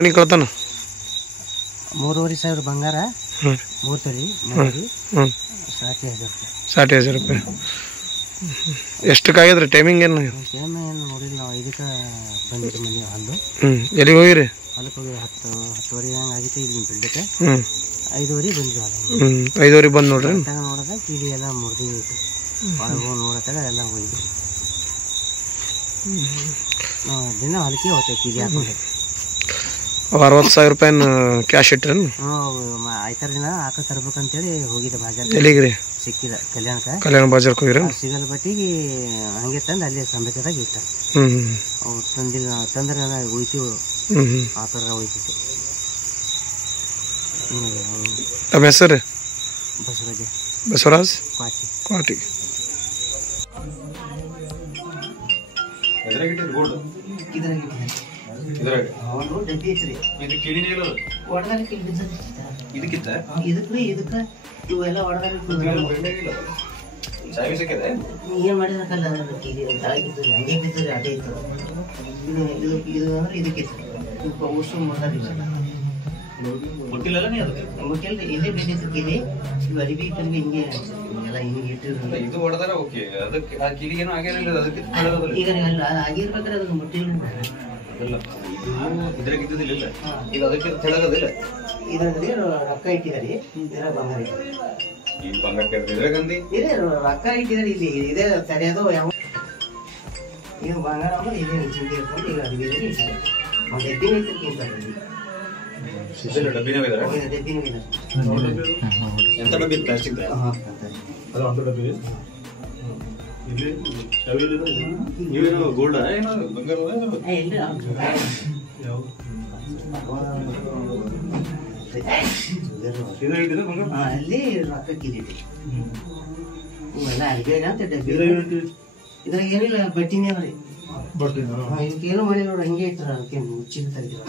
ಕೊಡ್ತಾನ 3,500 ಬಂಗಾರ 3 ತೊಲಿ 60,000 ರೂಪಾಯಿ. ಎಷ್ಟಕ್ಕಾಗಿದ್ರಿ ಟೈಮಿಂಗ್ ಏನು? ಟೈಮ್ ಏನು ನೋಡಿಲ್ಲ ನಾವು. ಇದಕ್ಕೆ ಬಂದಿದ್ದು ಮನೆ ಹೊಂದು ಎಲ್ಲಿಗೆ ಹೋಗಿರಿ? ಹೊಲಕ್ಕೆ ಹೋಗಿ 10-10:30 ಹಂಗೆ ಆಗಿತ್ತು. ಇದನ್ನ ಬಿಡ್ಲಿಕ್ಕೆ 5:30 ಬಂದ್ವಿ. 5:30 ಬಂದು ನೋಡ್ರಿ. ನೋಡಿದ ಕಿಡಿ ಎಲ್ಲ ಮುರಿದು ಒಳಗೆ ನೋಡತ್ತಾಗ ಎಲ್ಲ ಹೋಯ್ತು. ದಿನ ಹೊಲಕ್ಕೆ ಹೋಗ್ತೇವೆ ಕಿಡಿ ಹಾಕೊಂಡು. 60,000 ರೂಪಾಯಿ ಕ್ಯಾಶ್ ಇಟ್ರಿ? ಆಯ್ತಾರ ದಿನ ಆಕಳ ತರ್ಬೇಕಂತೇಳಿ ಹೋಗಿದ್ದೆ ಬಾಜಾರ್. ಎಲ್ಲಿಗ್ರಿ? ಸಿಕ್ಕಿಲ್ಲ ಕಲ್ಯಾಣ ಬಾಜಾರ್ಗೆ ಹೋಗಿರ? ಸಿಗಲ್ ಬಟ್ಟಿಗೆ ಹಂಗೆ ತಂದು ಅಲ್ಲಿ ಸಂಬಂಧದಾಗ ಇಟ್ಟ. ಅವು ತಂದಿಲ್ಲ, ತಂದ್ರೆ ಉಳಿತೀವಿ ಆ ಥರ ಉಳಿತಿತ್ತು. ತಮ್ಮ ಹೆಸರು? ಬಸವರಾಜ್ ಕ್ವಾಟಿ. ಇವೆಲ್ಲ ಏನ್ ಮಾಡಿದ್ರಲ್ಲ ಹಂಗೆ ಬಿದ್ದರೆ ಅದೇ ಇತ್ತು. ಇದು ಅಂದ್ರೆ ಇದಕ್ಕಿತ್ತು ಮುಟ್ಟಿಲ್ಲ. ಇದೇ ಬೇಕಿತ್ತು ಕಿಲಿ. ಇವು ಅರಿಬಿ ಕಲ್ವಿ ಹಿಂಗೆ ಎಲ್ಲ ಹಿಂಗೆ ಇಟ್ಟಿರೋದು. ಇದು ಹೊಡೆದಾರ ಓಕೆ. ಅದಕ್ಕೆ ಆ ಕಿಲಿಗೇನು ಆಗಿರಲಿಲ್ಲ. ಅದಕ್ಕೆ ಈಗ ಆಗಿರ್ಬೇಕಾದ್ರೆ ಅದನ್ನು ಮುಟ್ಟಿಲ್ಲ. ಇದ್ರಾಗ ಇದ್ದಿಲ್ಲ. ಈಗ ಅದಕ್ಕೆ ತೆಳಗದಿಲ್ಲ. ಇದರಲ್ಲಿ ರೊಕ್ಕ ಇಟ್ಟಿದ್ದಾರೆ. ಇದರ ಬಂಗಾರ ಇದೇ ರೊಕ್ಕ ಇಟ್ಟಿದ್ದಾರೆ. ಇಲ್ಲಿ ಇದೇ ಸರಿಯಾದ ಯಾವ ಇದು ಬಂಗಾರ ಅಂದ್ರೆ ಇದೇ ಚಿಂತೆ ಇರ್ಕೊಂಡು ಈಗ ಅದು ಬೇರೆ ಒಂದು ಎದ್ದಿನ ಡಬ್ಬಿನೂ ಇದೆ. ಎಂತ ಡಬ್ಬಿ? ಪ್ಲಾಸ್ಟಿಕ್. ನೀವೇನೋ ಗೋಲ್ಡ್ ಏನೋ ಬಂಗಾರ ಅಲ್ಲಿ ರೊಕ್ಕ ಕಿರೀಟಿ ಇವೆಲ್ಲ ಅಲ್ಲಿಗೆ ಅಂತ ಡಬ್ಬಿ. ಇದ್ರಾಗ ಏನಿಲ್ಲ, ಬಟ್ಟಿನೇ ಅವ್ರಿ. ಇದಕ್ಕೇನು ಮಾಡಿ ನೋಡ್ರಿ ಹಂಗೆ ಇಟ್ಟಾರ. ಅದಕ್ಕೆ ಮುಚ್ಚಿನ ತೆಗೆದಿರ.